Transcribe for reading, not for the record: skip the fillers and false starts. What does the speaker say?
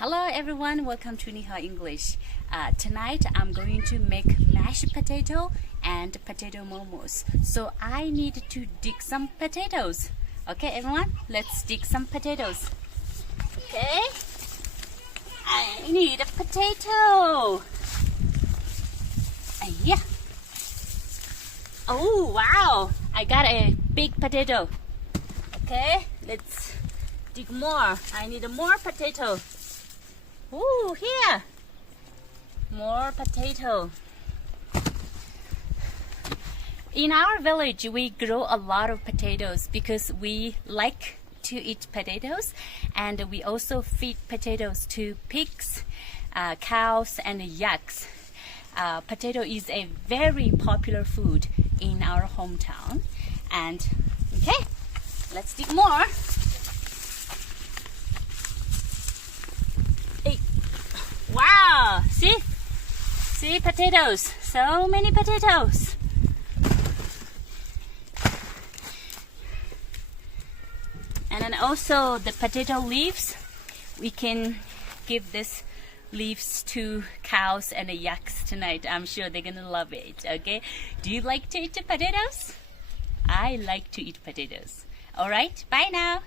Hello everyone, welcome to Niha English. Tonight I'm going to make mashed potato and potato momos. So I need to dig some potatoes. Okay everyone, let's dig some potatoes. Okay, I need a potato. Yeah. Oh wow, I got a big potato. Okay, let's dig more. I need more potato. Ooh, here. More potato. In our village, we grow a lot of potatoes because we like to eat potatoes, and we also feed potatoes to pigs, cows, and yaks. Potato is a very popular food in our hometown. And okay, let's dig more. Wow, see potatoes, so many potatoes. And then also the potato leaves, we can give this leaves to cows and yaks tonight. I'm sure they're gonna love it. Okay, do you like to eat potatoes? I like to eat potatoes. All right, bye now.